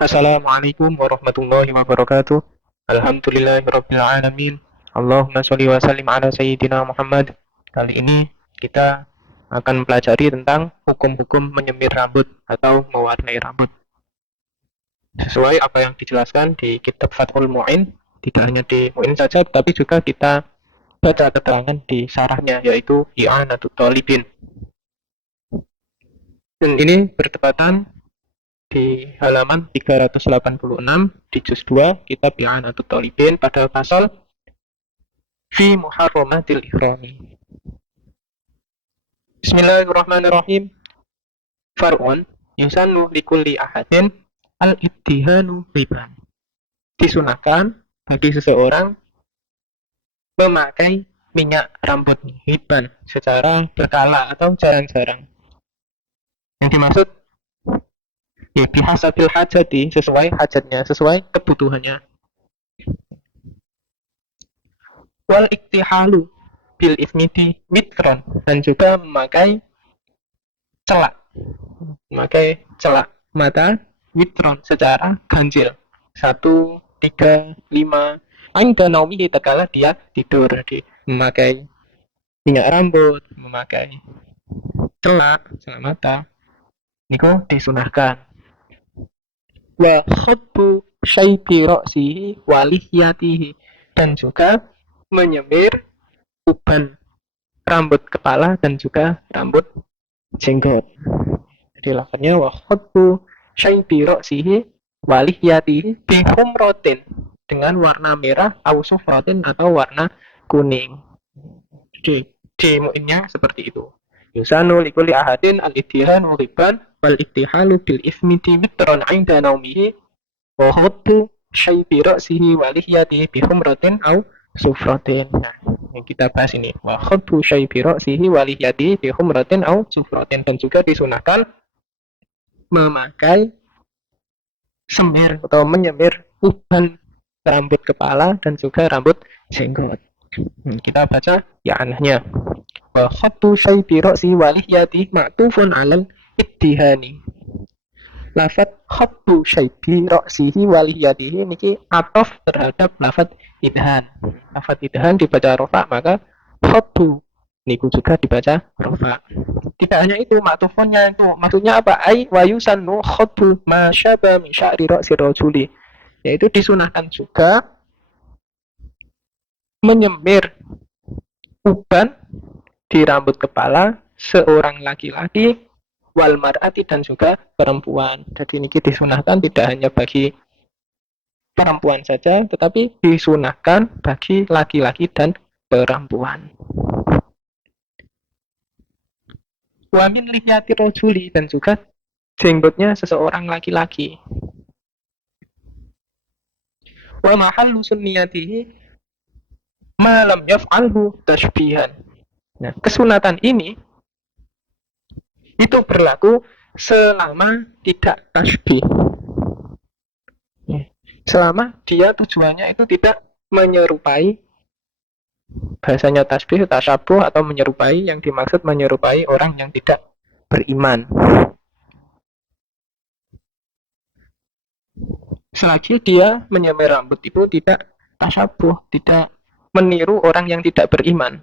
Assalamualaikum warahmatullahi wabarakatuh. Alhamdulillahirabbil alamin. Allahumma sholli wa sallim ala sayyidina Muhammad. Kali ini kita akan mempelajari tentang hukum-hukum menyemir rambut atau mewarnai rambut. Sesuai apa yang dijelaskan di kitab Fathul Mu'in, tidak hanya di Mu'in saja, tapi juga kita baca keterangan di syarahnya, yaitu I'anatut Thalibin. Dan ini bertepatan di halaman 386 di juz 2 kitab I'anatut Thalibin pada pasal fi muharramatil ihrami. Bismillahirrahmanirrahim. Far'un yusannu likulli ahadin al-ittihanu riban. Disunahkan bagi seseorang memakai minyak rambut hiban secara berkala atau jarang-jarang. Yang dimaksud ya bihasabil hajati, sesuai hajatnya, sesuai kebutuhannya. Wal iktihalu bil ismiti witron, dan juga memakai celak mata witron secara ganjil 1, 3, 5 Ainda naumihi, tatkala dia tidur. Memakai minyak rambut, memakai celak mata niku disunahkan. Wa khabbu syaibi ra'sihi wa lihyatihi, dan juga menyemir uban rambut kepala dan juga rambut jenggot. Jadi lafadznya wa khabbu syaibi ra'sihi wa lihyatihi bi humratin, dengan warna merah au sufratin, atau warna kuning. Jadi di mu'innya seperti itu. Yusanu likulli ahadin al-ittihanu riban wal ittihalu bil ismiti witron 'inda naumihi wa khuddu syaibi ra'sihi wa lihyatihi bi humratin au sufratin. Nah, yang kita bahas ini, wa khuddu syaibi ra'sihi wa lihyatihi bi humratin au sufratin. Dan juga disunahkan memakai semir atau menyemir uban rambut kepala dan juga rambut jenggot. Kita baca ya anahnya. Wa khattu syaibi ra'si wa lihyati ma'tufun 'alal ittihani. Lafaz khattu syaibi ra'sihi wa lihyatihi niki ataf terhadap lafaz idhan. Lafaz idhan dibaca rafa, maka khattu niku juga dibaca rafa. Tidak hanya itu, ma'tufunnya itu maksudnya apa? Ai wa yusannu khattu ma syaba min sya'ri ra'si rajuli, yaitu disunahkan juga menyemir uban di rambut kepala seorang laki-laki wal mar'ati, dan juga perempuan. Jadi ini disunahkan tidak hanya bagi perempuan saja, tetapi disunahkan bagi laki-laki dan perempuan. Wa min lihyati rajuli, dan juga jenggotnya seseorang laki-laki. Wa mahallu sunniyatihi ma lam yaf'alhu tashbihan. Nah, kesunatan ini itu berlaku selama tidak tasbih. Selama dia tujuannya itu tidak menyerupai, bahasanya tasbih, tasabuh, atau menyerupai, yang dimaksud menyerupai orang yang tidak beriman. Selagi dia menyemir rambut itu tidak tasabuh, tidak meniru orang yang tidak beriman.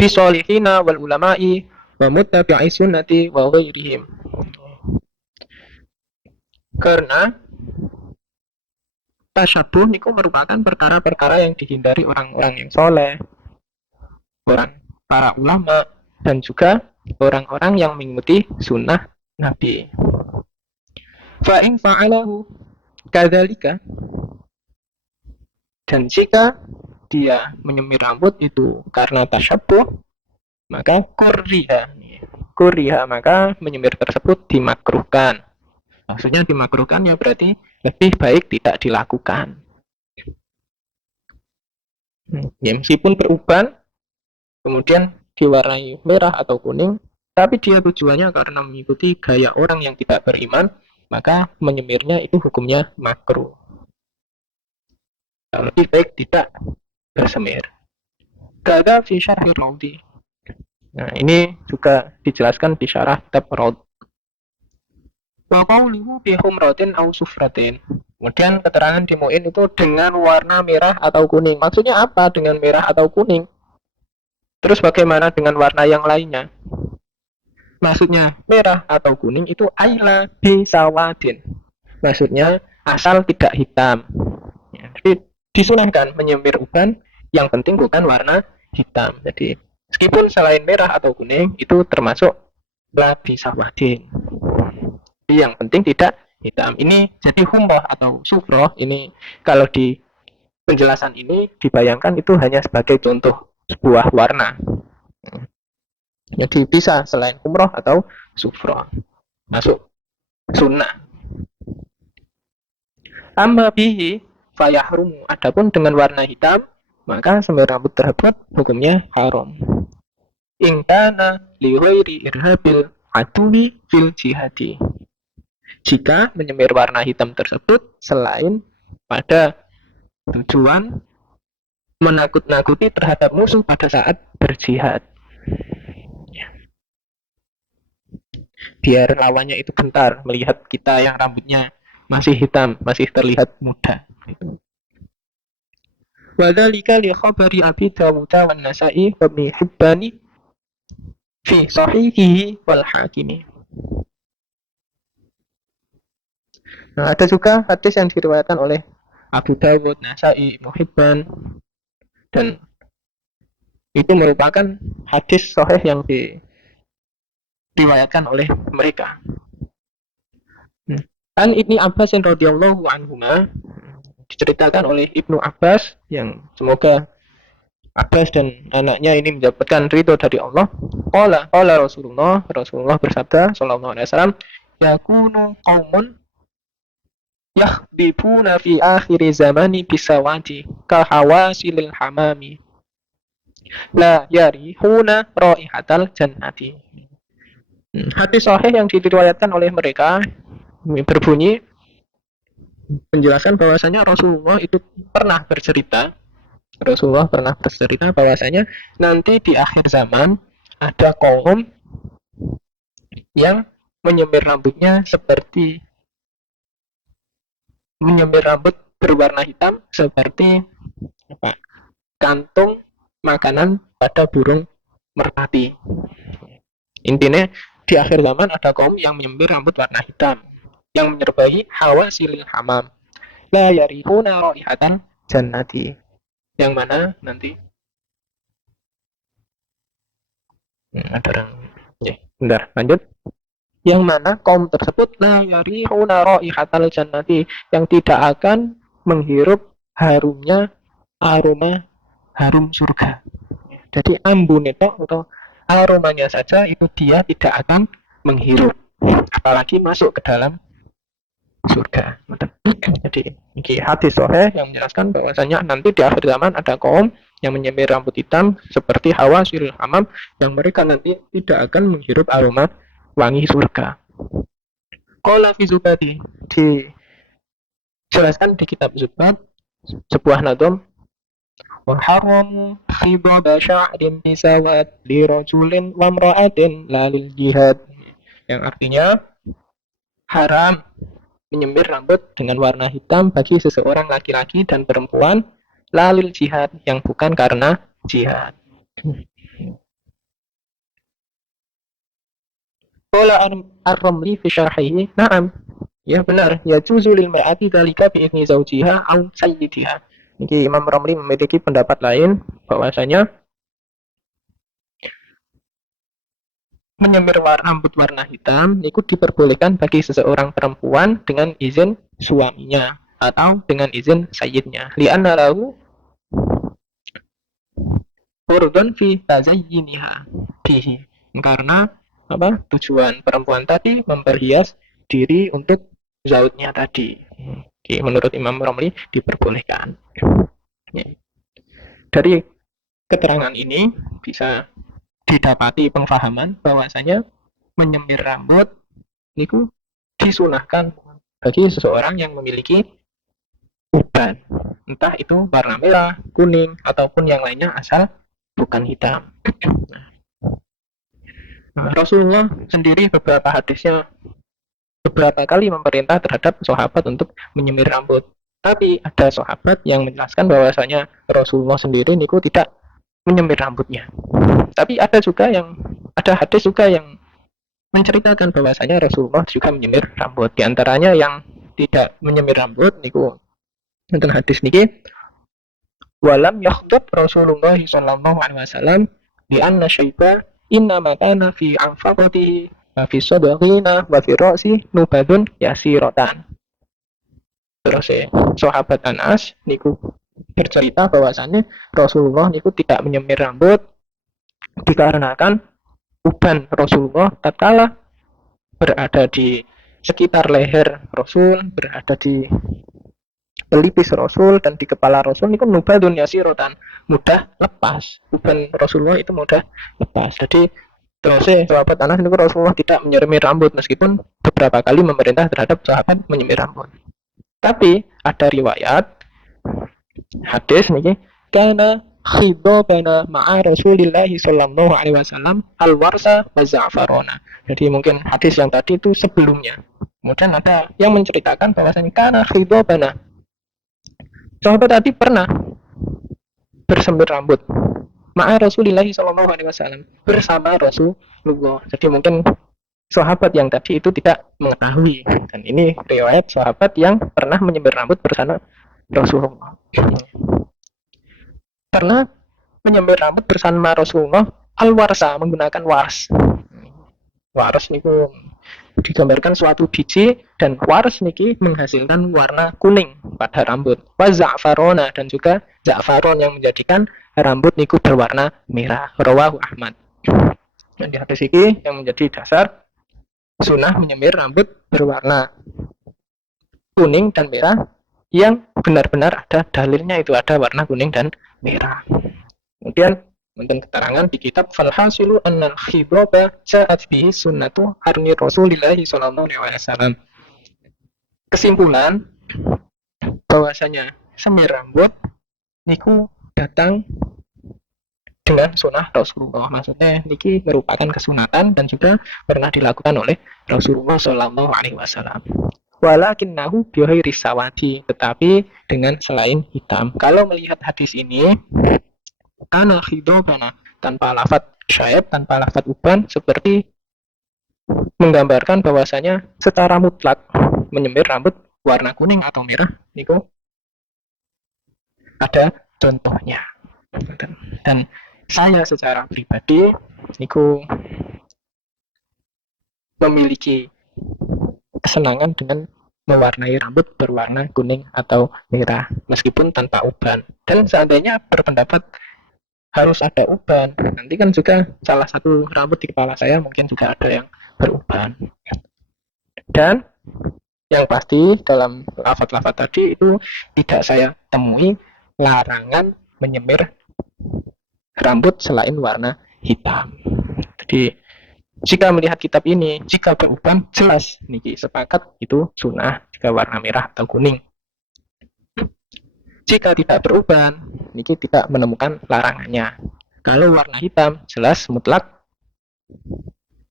Bisolihina wal ulama'i wa muttabi'i sunnati wa ghairihim. Karena tasabuh niku merupakan perkara-perkara yang dihindari orang-orang yang soleh, para ulama, dan juga orang-orang yang mengikuti sunnah Nabi. Fa'in fa'alahu kadzalika, dan jika dia menyemir rambut itu karena tasyabuh, maka kuriha, maka menyemir tersebut dimakruhkan. Maksudnya dimakruhkan ya berarti lebih baik tidak dilakukan. Ya, meskipun beruban kemudian diwarnai merah atau kuning, tapi dia tujuannya karena mengikuti gaya orang yang tidak beriman, maka menyemirnya itu hukumnya makruh. Lebih baik tidak bersemir. Kada fi syarhi Raudi. Nah, ini juga dijelaskan di syarah kitab Raud. Wa qawluhu bi humratin aw sufratin. Kemudian keterangan di Mu'in itu dengan warna merah atau kuning. Maksudnya apa dengan merah atau kuning? Terus bagaimana dengan warna yang lainnya? Maksudnya merah atau kuning itu aila bisawadin. Maksudnya asal tidak hitam. Ya, jadi disunahkan menyemir uban, yang penting bukan warna hitam. Jadi meskipun selain merah atau kuning itu termasuk la bisawadin. Jadi yang penting tidak hitam. Ini jadi humroh atau sufroh. Ini kalau di penjelasan ini dibayangkan itu hanya sebagai contoh sebuah warna. Jadi bisa selain umroh atau sufroh. Masuk sunnah. Amma bihi fayahrum. Adapun dengan warna hitam, maka semir rambut tersebut hukumnya haram. Ingkana liwairi irhabil aduwi fil jihadi. Jika menyemir warna hitam tersebut selain pada tujuan menakut-nakuti terhadap musuh pada saat berjihad. Biar lawannya itu gentar melihat kita yang rambutnya masih hitam, masih terlihat muda. Wadzalika li khabari Abi Dawud wan Nasa'i wa Ibnu Hibban fi sahihihi wal Hakimi. Nah, ada juga hadis yang diriwayatkan oleh Abu Dawud, Nasa'i, Ibnu Hibban, dan itu merupakan hadis sahih yang diriwayatkan oleh mereka. An Ibnu Abbas radhiyallahu anhuma, diceritakan oleh Ibnu Abbas yang semoga Abbas dan anaknya ini mendapatkan ridho dari Allah. Qala Rasulullah bersabda sallallahu alaihi wasallam, yakunu qaumun yahdibuna fi akhir zamani bisawati ka hawasilil hamami la yarihuna raihatal jannati. Hadis sahih yang diriwayatkan oleh mereka berbunyi penjelasan bahwasanya Rasulullah pernah bercerita bahwasanya nanti di akhir zaman ada kaum yang menyemir rambutnya menyemir rambut berwarna hitam seperti kantung makanan pada burung merpati. Intinya di akhir zaman ada kaum yang menyemir rambut warna hitam yang menyerupai hawasilil hamam la yarihuna raihatan jannati, yang mana nanti ada orang bentar lanjut, yang mana kaum tersebut la yarihuna raihatal jannati, yang tidak akan menghirup harumnya aroma harum surga. Jadi ambune atau aromanya saja itu dia tidak akan menghirup, apalagi masuk ke dalam surga. Jadi ini hadis sahih yang menjelaskan bahwasanya nanti di akhir zaman ada kaum yang menyemir rambut hitam seperti hawasil hamam, yang mereka nanti tidak akan menghirup aroma wangi surga. Qala fi Zubadi, dijelaskan di kitab Zubad sebuah nadom, wa haramu khidaba sya'rin bisawat li rajulin wa imra'atin la lil jihad, yang artinya haram menyemir rambut dengan warna hitam bagi seseorang laki-laki dan perempuan lalil jihad, yang bukan karena jihad. Qala ar-Ramli fi syarhihi, na'am, ya benar, ya juzu lil mar'ati dzalika bi idzni zawjiha aw sayyidiha. Ini Imam Ramli memiliki pendapat lain bahwasanya menyemir rambut warna hitam itu diperbolehkan bagi seseorang perempuan dengan izin suaminya atau dengan izin sayyidnya. Li'anna lahu furdun fi tazayyiniha bihi. Karena tujuan perempuan tadi memperhias diri untuk zautnya tadi. Menurut Imam Ramli diperbolehkan. Dari keterangan ini bisa didapati pengfahaman bahwasanya menyemir rambut itu disunahkan bagi seseorang yang memiliki uban, entah itu warna merah, kuning, ataupun yang lainnya asal bukan hitam. Rasulullah sendiri beberapa hadisnya beberapa kali memerintah terhadap sahabat untuk menyemir rambut. Tapi ada sahabat yang menjelaskan bahwasanya Rasulullah sendiri niku tidak menyemir rambutnya. Tapi ada hadis juga yang menceritakan bahwasanya Rasulullah juga menyemir rambut. Di antaranya yang tidak menyemir rambut niku tentang hadis niki, walam yakhdub Rasulullah sallallahu alaihi wasallam bi anna syaiba inna makana fi anfaqatihi wa fi sadaqina wa fi ra'si nubadun yasiratan. Terus sahabat Anas niku bercerita bahwasannya Rasulullah niku tidak menyemir rambut dikarenakan uban Rasulullah tatkala berada di sekitar leher Rasul, berada di pelipis Rasul dan di kepala Rasul niku nubadun yasirotan, mudah lepas. Uban Rasulullah itu mudah lepas. Jadi terus sahabat Anas niku Rasulullah tidak menyemir rambut meskipun beberapa kali memerintah terhadap sahabat menyemir rambut. Tapi ada riwayat hadis niki, kana khidabana ma'a Rasulillah sallallahu alaihi wasallam al-warsa wa za'farona. Jadi mungkin hadis yang tadi itu sebelumnya. Kemudian ada yang menceritakan bahwasanya kana khidabana, sahabat tadi pernah bersemir rambut ma'a Rasulillah sallallahu alaihi wasallam, bersama Rasulullah. Jadi mungkin sahabat yang tadi itu tidak mengetahui, dan ini riwayat sahabat yang pernah menyemir rambut bersama Rasulullah. Karena menyemir rambut bersama Rasulullah al-warsa, menggunakan wars. Wars niku digambarkan suatu biji, dan wars niki menghasilkan warna kuning pada rambut. Wa za'farona, dan juga za'faron yang menjadikan rambut niku berwarna merah. Rawahu Ahmad. Dan di hadis ini yang menjadi dasar sunnah menyemir rambut berwarna kuning dan merah yang benar-benar ada dalilnya, itu ada warna kuning dan merah. Kemudian menurut keterangan di kitab Falhasilu annal khidaba ja'at bihi sunnatu harni Rasulillah sallallahu alaihi wasallam. Kesimpulan bahwasanya semir rambut niku datang dengan sunnah Rasulullah. Maksudnya niki merupakan kesunatan dan juga pernah dilakukan oleh Rasulullah sallallahu alaihi wasallam. Walakinnahu bighairi sawadi, tetapi dengan selain hitam. Kalau melihat hadis ini, ana khidabana, tanpa lafaz syaib, tanpa lafaz uban, seperti menggambarkan bahwasanya secara mutlak menyemir rambut warna kuning atau merah niku ada contohnya. Dan saya secara pribadi niku memiliki kesenangan dengan mewarnai rambut berwarna kuning atau merah meskipun tanpa uban. Dan seandainya berpendapat harus ada uban, nanti kan juga salah satu rambut di kepala saya mungkin juga ada yang beruban. Dan yang pasti dalam lafaz-lafaz tadi itu tidak saya temui larangan menyemir rambut selain warna hitam. Jadi jika melihat kitab ini, jika beruban jelas niki sepakat itu sunnah jika warna merah atau kuning. Jika tidak beruban, niki tidak menemukan larangannya. Kalau warna hitam jelas mutlak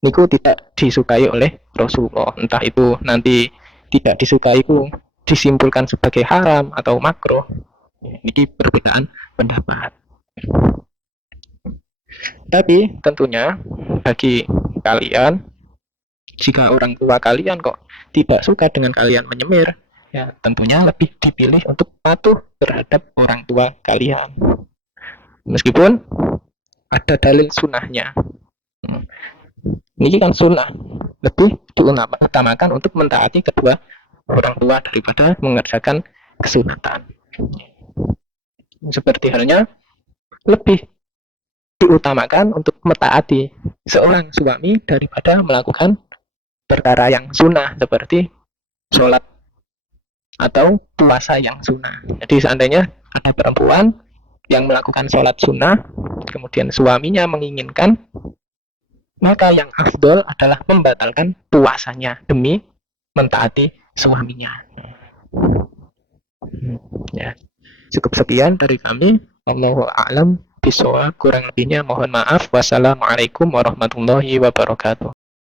niku tidak disukai oleh Rasulullah. Entah itu nanti tidak disukai itu disimpulkan sebagai haram atau makruh. Niki perbedaan pendapat. Tapi tentunya bagi kalian, jika orang tua kalian kok tidak suka dengan kalian menyemir, ya tentunya lebih dipilih untuk patuh terhadap orang tua kalian. Meskipun ada dalil sunnahnya. Ini kan sunnah, lebih diutamakan untuk mentaati kedua orang tua daripada mengerjakan kesunatan. Seperti halnya lebih diutamakan untuk mentaati seorang suami daripada melakukan perkara yang sunnah seperti sholat atau puasa yang sunnah. Jadi seandainya ada perempuan yang melakukan sholat sunnah, kemudian suaminya menginginkan, maka yang afdol adalah membatalkan puasanya demi mentaati suaminya. Ya, cukup sekian dari kami. Allahu a'lam bishawab, kurang lebihnya mohon maaf. Wassalamualaikum warahmatullahi wabarakatuh.